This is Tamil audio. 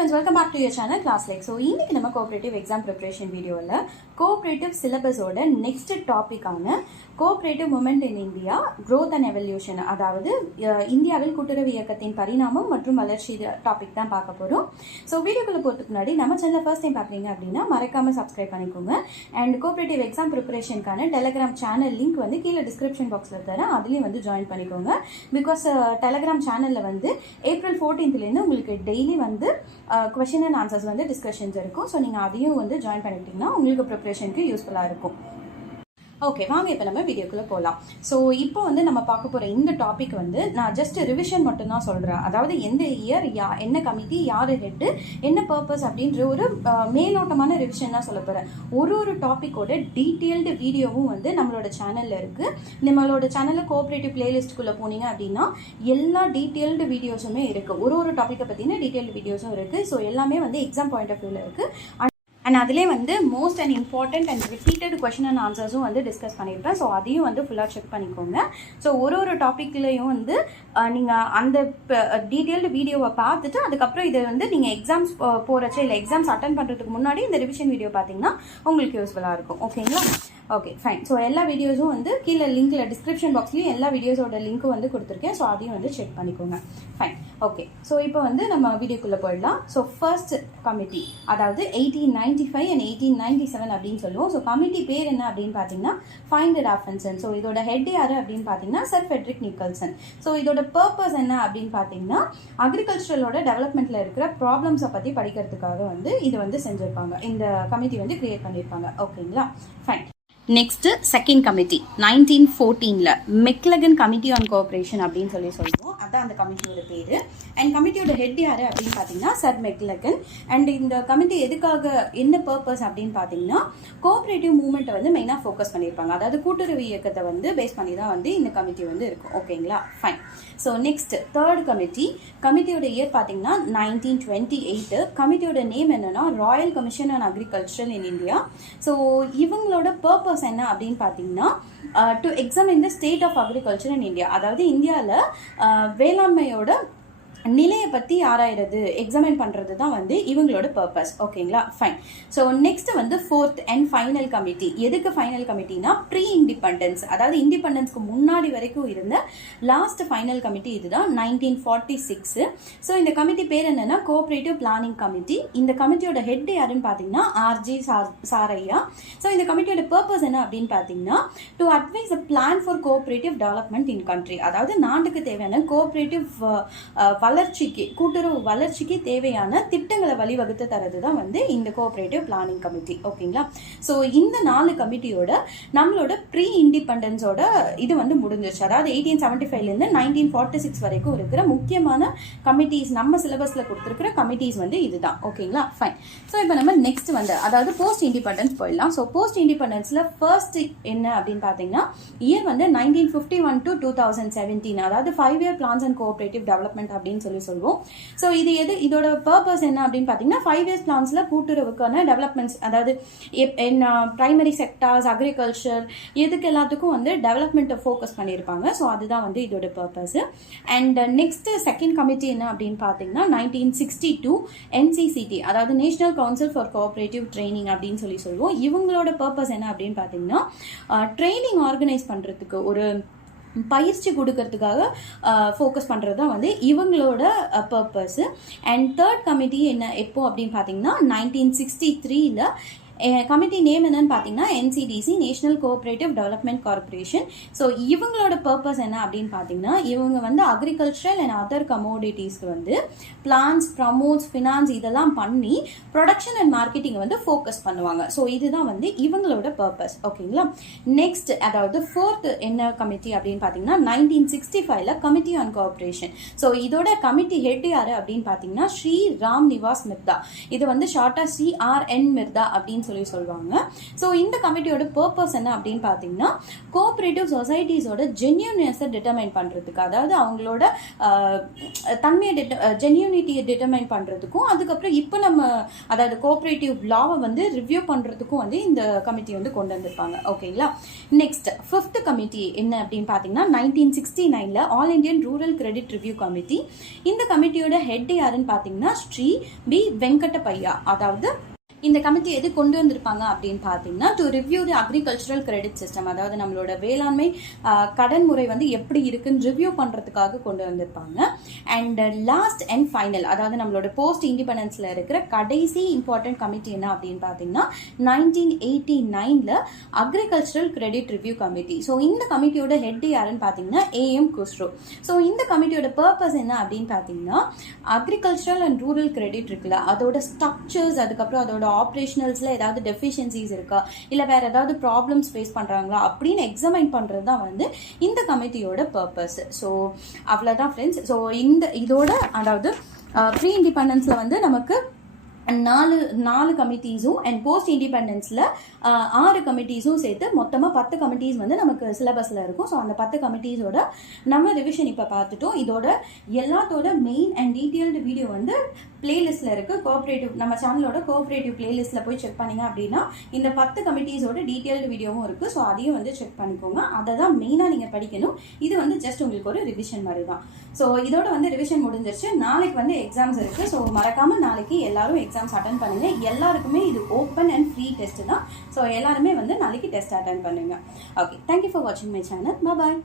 Friends welcome back to your channel class like so இன்றைக்கி நம்ம கோஆப்ரேட்டிவ் எக்ஸாம் ப்ரிப்பரேஷன் வீடியோவில் கோஆப்ரேட்டிவ் சிலபஸோட next டாப்பிக்கான cooperative movement in India growth and evolution அதாவது இந்தியாவில் கூட்டுறவு இயக்கத்தின் பரிணாமம் மற்றும் வளர்ச்சி டாபிக் தான் பார்க்க போகிறோம் ஸோ வீடியோக்குள்ள போகிறதுக்கு முன்னாடி நம்ம சேனல் ஃபர்ஸ்ட் டைம் பார்க்குறீங்க அப்படின்னா மறக்காமல் சப்ஸ்கிரைப் பண்ணிக்கோங்க. அண்ட் கோஆப்ரேட்டிவ் எக்ஸாம் ப்ரிப்பரேஷனுக்கான டெலகிராம் சேனல் லிங்க் வந்து கீழே டிஸ்கிரிப்ஷன் பாக்ஸில் தரேன். அதுலேயும் வந்து ஜாயின் பண்ணிக்கோங்க. பிகாஸ் டெலகிராம் சேனலில் வந்து ஏப்ரல் ஃபோர்டீன்த்லேருந்து உங்களுக்கு டெய்லி வந்து கொஷின் அண்ட் ஆன்சர்ஸ் வந்து டிஸ்கஷன்ஸ் இருக்கும். ஸோ நீங்கள் அதையும் வந்து ஜாயின் பண்ணிக்கிட்டிங்கன்னா உங்களுக்கு ப்ரிப்பரேஷனுக்கு யூஸ்ஃபுல்லாக இருக்கும். ஓகே வாங்க இப்போ நம்ம வீடியோக்குள்ளே போகலாம் ஸோ இப்போ வந்து நம்ம பார்க்க போகிற இந்த டாபிக் வந்து நான் ஜஸ்ட் ரிவிஷன் மட்டும்தான் சொல்கிறேன் அதாவது எந்த இயர் யா என்ன கமிட்டி யார் ஹெட்டு என்ன பர்பஸ் அப்படின்ற ஒரு மேலோட்டமான ரிவிஷன் தான் சொல்ல போகிறேன் ஒரு ஒரு டாப்பிக்கோட டீட்டெயில்டு வீடியோவும் வந்து நம்மளோட சேனலில் இருக்குது நம்மளோட சேனலில் கோஆப்ரேட்டிவ் பிளேலிஸ்ட்டுக்குள்ளே போனீங்க அப்படின்னா எல்லா டீட்டெயில்டு வீடியோஸுமே இருக்குது ஒரு ஒரு டாப்பிக்கை பற்றின டீட்டெயில்டு வீடியோஸும் இருக்குது ஸோ எல்லாமே வந்து எக்ஸாம் பாயிண்ட் ஆஃப் வியூவில் இருக்குது அண்ட் அதிலே வந்து most and important and repeated question and ஆன்சர்ஸும் வந்து டிஸ்கஸ் பண்ணியிருப்பேன். ஸோ அதையும் வந்து ஃபுல்லாக செக் பண்ணிக்கோங்க. ஸோ ஒரு ஒரு டாப்பிக்லேயும் வந்து நீங்கள் அந்த டீட்டெயில்டு வீடியோவை பார்த்துட்டு அதுக்கப்புறம் இதை வந்து நீங்கள் எக்ஸாம்ஸ் போகிறச்ச இல்லை எக்ஸாம்ஸ் அட்டன் பண்ணுறதுக்கு முன்னாடி இந்த ரிவிஷன் வீடியோ பார்த்தீங்கன்னா உங்களுக்கு யூஸ்ஃபுல்லாக இருக்கும். ஓகேங்களா ஓகே ஃபைன் ஸோ எல்லா வீடியோஸும் வந்து கீழே லிங்கில் டிஸ்கிரிப்ஷன் பாக்ஸ்லேயும் எல்லா வீடியோஸோட லிங்க்கும் வந்து கொடுத்துருக்கேன். ஸோ அதையும் வந்து செக் பண்ணிக்கோங்க. ஃபைன் ஓகே ஸோ இப்போ வந்து நம்ம வீடியோக்குள்ளே போயிடலாம். ஸோ ஃபர்ஸ்ட் கமிட்டி அதாவது eighteen ninety five and eighteen ninety seven அப்படின்னு சொல்லுவோம். ஸோ கமிட்டி பேர் என்ன அப்படின்னு பார்த்தீங்கன்னா ஃபைண்டட் ஆஃபன்சன் ஸோ இதோட ஹெட் யார் அப்படின்னு பார்த்தீங்கன்னா சர் ஃபெட்ரிக் நிக்கல்சன் ஸோ இதோட பர்பஸ் என்ன அப்படின்னு பார்த்தீங்கன்னா அக்ரிகல்ச்சரலோட டெவலப்மெண்ட்டில் இருக்கிற ப்ராப்ளம்ஸை பற்றி படிக்கிறதுக்காக வந்து இது வந்து செஞ்சுருப்பாங்க. இந்த கமிட்டி வந்து கிரியேட் பண்ணியிருப்பாங்க ஓகேங்களா fine next second committee nineteen ஃபோர்டீனில் Maclagan committee on cooperation அப்படின்னு சொல்லி சொல்லுவோம். அதுதான் அந்த கமிட்டியோட பேர். அண்ட் கமிட்டியோட ஹெட் யார் அப்படின்னு பார்த்தீங்கன்னா சர் மெக்லகன். அண்ட் இந்த கமிட்டி எதுக்காக என்ன பர்பஸ் அப்படின்னு பார்த்தீங்கன்னா கோஆப்ரேட்டிவ் மூவ்மெண்ட்டை வந்து மெயினாக ஃபோக்கஸ் பண்ணியிருப்பாங்க. அதாவது கூட்டுறவு இயக்கத்தை வந்து பேஸ் பண்ணி தான் வந்து இந்த கமிட்டி வந்து இருக்கும். ஓகேங்களா fine so next third committee கமிட்டியோட year பார்த்தீங்கன்னா நைன்டீன் டுவெண்ட்டி எயிட்டு கமிட்டியோட நேம் என்னன்னா royal commission on agriculture in India so இவங்களோட பர்பஸ் என்ன அப்படின்னு பார்த்தீங்கன்னா to examine the state of agriculture in India அதாவது இந்தியாவில் uh, வேளாண்மையோட நிலையை பற்றி ஆராயிறது எக்ஸாமின் பண்ணுறது தான் வந்து இவங்களோட பர்பஸ் ஓகேங்களா? ஃபைன் ஸோ நெக்ஸ்ட் வந்து ஃபோர்த் அண்ட் ஃபைனல் கமிட்டி எதுக்கு ஃபைனல் கமிட்டினா ப்ரீ இண்டிபெண்டன்ஸ் அதாவது இண்டிபெண்டன்ஸ்க்கு முன்னாடி வரைக்கும் இருந்த லாஸ்ட் ஃபைனல் கமிட்டி இதுதான் நைன்டீன் ஃபார்ட்டி சிக்ஸு ஸோ இந்த கமிட்டி பேர் என்னன்னா கோஆப்ரேட்டிவ் பிளானிங் கமிட்டி இந்த கமிட்டியோட ஹெட் யாருன்னு பார்த்தீங்கன்னா ஆர்ஜி சாரையா ஸோ இந்த கமிட்டியோட பர்பஸ் என்ன அப்படின்னு பார்த்தீங்கன்னா to advise a plan for cooperative development in country அதாவது நாட்டுக்கு தேவையான கோஆப்ரேட்டிவ் வளர்ச்சிக்கு கூட்டுறவு வளர்ச்சிக்கு தேவையான திட்டங்களை வழிவகுத்து தரது தான் வந்து இந்த கோஆப்ரேட்டிவ் பிளானிங் கமிட்டி ஓகேங்களா ஸோ இந்த நாலு கமிட்டியோட நம்மளோட ப்ரீ இண்டிபெண்டன்ஸோட இது வந்து முடிஞ்சிச்சு அதாவது எயிட்டீன் செவன்டி ஃபைவ்லேருந்து நைன்டீன் ஃபார்ட்டி சிக்ஸ் வரைக்கும் இருக்கிற முக்கியமான கமிட்டிஸ் நம்ம சிலபஸில் கொடுத்துருக்கிற கமிட்டிஸ் வந்து இதுதான். ஓகேங்களா ஃபைன் ஸோ இப்போ நம்ம நெக்ஸ்ட் வந்து அதாவது போஸ்ட் இண்டிபெண்டன்ஸ் போயிடலாம். ஸோ போஸ்ட் இண்டிபெண்டன்ஸில் ஃபர்ஸ்ட் என்ன அப்படின்னு பார்த்தீங்கன்னா இயர் வந்து nineteen fifty one to two thousand seventeen அதாவது five year plans and cooperative development அப்படின்னு சொல்லி சொல்லுவோம் ஸோ இது எது இதோட பர்பஸ் என்ன அப்படின்னு பார்த்தீங்கன்னா ஃபைவ் இயர்ஸ் பிளான்ஸில் கூட்டுறவுக்கான டெவலப்மெண்ட்ஸ் அதாவது எப்- என்ன ப்ரைமரி செக்டார்ஸ் அக்ரிகல்ச்சர் எதுக்கு எல்லாத்துக்கும் வந்து டெவலப்மெண்ட்டை ஃபோக்கஸ் பண்ணியிருப்பாங்க. ஸோ அதுதான் வந்து இதோட purpose and next second committee என்ன அப்படின்னு பார்த்தீங்கன்னா நைன்டீன் சிக்ஸ்டி டூ என்சிசிடி அதாவது national council for cooperative training அப்படின்னு சொல்லி சொல்லுவோம் இவங்களோட பர்பஸ் என்ன அப்படின்னு பார்த்தீங்கன்னா ட்ரைனிங் ஆர்கனைஸ் பண்ணுறதுக்கு ஒரு பயிற்சி கொடுக்கறதுக்காக ஃபோக்கஸ் பண்ணுறது தான் வந்து இவங்களோட பர்பஸ் அண்ட் தேர்ட் கமிட்டி என்ன எப்போ அப்படின்னு பார்த்தீங்கன்னா நைன்டீன் சிக்ஸ்டி த்ரீல கமிட்டி நேம் என்னன்னு பார்த்தீங்கன்னா NCDC national cooperative development corporation so இவங்களோட பர்பஸ் என்ன அப்படின்னு பார்த்தீங்கன்னா இவங்க வந்து அக்ரிகல்ச்சரல் அண்ட் அதர் கமோடிட்டிஸ்க்கு வந்து பிளான்ஸ் ப்ரமோட்ஸ் ஃபினான்ஸ் இதெல்லாம் பண்ணி ப்ரொடக்ஷன் அண்ட் மார்க்கெட்டிங் வந்து ஃபோக்கஸ் பண்ணுவாங்க. ஸோ இதுதான் வந்து இவங்களோட பர்பஸ் ஓகேங்களா நெக்ஸ்ட் அதாவது ஃபோர்த் என்ன கமிட்டி அப்படின்னு பார்த்தீங்கன்னா நைன்டீன் சிக்ஸ்டி ஃபைவ்ல கமிட்டி ஆன் கோஆப்ரேஷன் ஸோ இதோட கமிட்டி ஹெட் யார் அப்படின்னு பார்த்தீங்கன்னா ஸ்ரீ ராம் நிவாஸ் மிர்தா. இது வந்து ஷார்ட்டாக சிஆர்என் மிர்தா அப்படின்னு சொல்லி சொல்லுவாங்க. ஸோ இந்த கமிட்டியோட பர்பஸ் என்ன அப்படின்னு பார்த்தீங்கன்னா கோஆப்ரேட்டிவ் சொசைட்டிஸோட ஜென்யூனஸை டிட்டர்மைன் பண்ணுறதுக்கு அதாவது அவங்களோட தன்மையை தன்மையை ஜென்யூனிட்டியை டிட்டர்மைன் பண்ணுறதுக்கும் அதுக்கப்புறம் இப்போ நம்ம அதாவது கோஆப்ரேட்டிவ் லாவை வந்து ரிவ்யூ பண்ணுறதுக்கும் வந்து இந்த கமிட்டி வந்து கொண்டு வந்திருப்பாங்க. ஓகேங்களா நெக்ஸ்ட் ஃபிஃப்த் கமிட்டி என்ன அப்படின்னு பார்த்தீங்கன்னா நைன்டீன் சிக்ஸ்டி நைனில் all Indian rural credit review committee இந்த கமிட்டியோட ஹெட் யாருன்னு பார்த்தீங்கன்னா ஸ்ரீ பி வெங்கடபையா அதாவது இந்த கமிட்டி எது கொண்டு வந்திருப்பாங்க அப்படின்னு பார்த்தீங்கன்னா to review the agricultural credit system அதாவது நம்மளோட வேளாண்மை கடன் முறை வந்து எப்படி இருக்குன்னு ரிவ்யூ பண்ணுறதுக்காக கொண்டு வந்திருப்பாங்க. அண்ட் லாஸ்ட் அண்ட் ஃபைனல் அதாவது நம்மளோட போஸ்ட் இண்டிபெண்டன்ஸில் இருக்கிற கடைசி இம்பார்ட்டன்ட் கமிட்டி என்ன அப்படின்னு பார்த்தீங்கன்னா நைன்டீன் எயிட்டி நைனில் agricultural credit review committee so இந்த கமிட்டியோட ஹெட் யாருன்னு பார்த்தீங்கன்னா ஏஎம் குஸ்ரோ ஸோ இந்த கமிட்டியோட பர்பஸ் என்ன அப்படின்னு பார்த்தீங்கன்னா அக்ரிகல்ச்சரல் அண்ட் ரூரல் கிரெடிட் இருக்குல்ல அதோட ஸ்ட்ரக்சர்ஸ் அதுக்கப்புறம் அதோட ஆப்ரேஷனல்ஸில் ஏதாவது டெஃபிஷியன்சிஸ் இருக்கா? இல்லை வேற ஏதாவது ப்ராப்ளம்ஸ் ஃபேஸ் பண்ணுறாங்களா அப்படின்னு எக்ஸாமைன் பண்ணுறது தான் வந்து இந்த கமிட்டியோட பர்பஸ் ஸோ அவ்வளோதான் ஃப்ரெண்ட்ஸ் ஸோ இந்த இதோட அதாவது ப்ரீ இண்டிபெண்டன்ஸில் வந்து நமக்கு நாலு நாலு கமிட்டிஸும் அண்ட் போஸ்ட் இண்டிபெண்டன்ஸில் ஆறு கமிட்டிஸும் சேர்த்து மொத்தமாக பத்து கமிட்டிஸ் வந்து நமக்கு சிலபஸில் இருக்கும். ஸோ அந்த பத்து கமிட்டிஸோட நம்ம ரிவிஷன் இப்போ பார்த்துட்டோம். இதோட எல்லாத்தோட மெயின் அண்ட் டீட்டெயில்டு வீடியோ வந்து பிளேலிஸ்ட்டில் இருக்குது கோஆப்ரேட்டிவ் நம்ம சேனலோட கோஆப்ரேட்டிவ் பிளேலிஸ்ட்டில் போய் செக் பண்ணீங்க அப்படின்னா இந்த பத்து கமிட்டிஸோட டீட்டெயில்டு வீடியோவும் இருக்குது ஸோ அதையும் வந்து செக் பண்ணிக்கோங்க. அதை தான் மெயினாக நீங்கள் படிக்கணும். இது வந்து ஜஸ்ட் உங்களுக்கு ஒரு ரிவிஷன் மாதிரி தான் ஸோ இதோட வந்து ரிவிஷன் முடிஞ்சிருச்சு. நாளைக்கு வந்து எக்ஸாம்ஸ் இருக்குது ஸோ மறக்காமல் நாளைக்கு எல்லாரும் எக்ஸாம்ஸ் அட்டன் பண்ணுங்க. எல்லாருக்குமே இது ஓப்பன் அண்ட் ஃப்ரீ டெஸ்ட் தான். ஸோ எல்லாருமே வந்து நாளைக்கு டெஸ்ட் அட்டன் பண்ணுங்க. ஓகே தேங்க்யூ ஃபார் வாட்சிங் மை சேனல் பாய்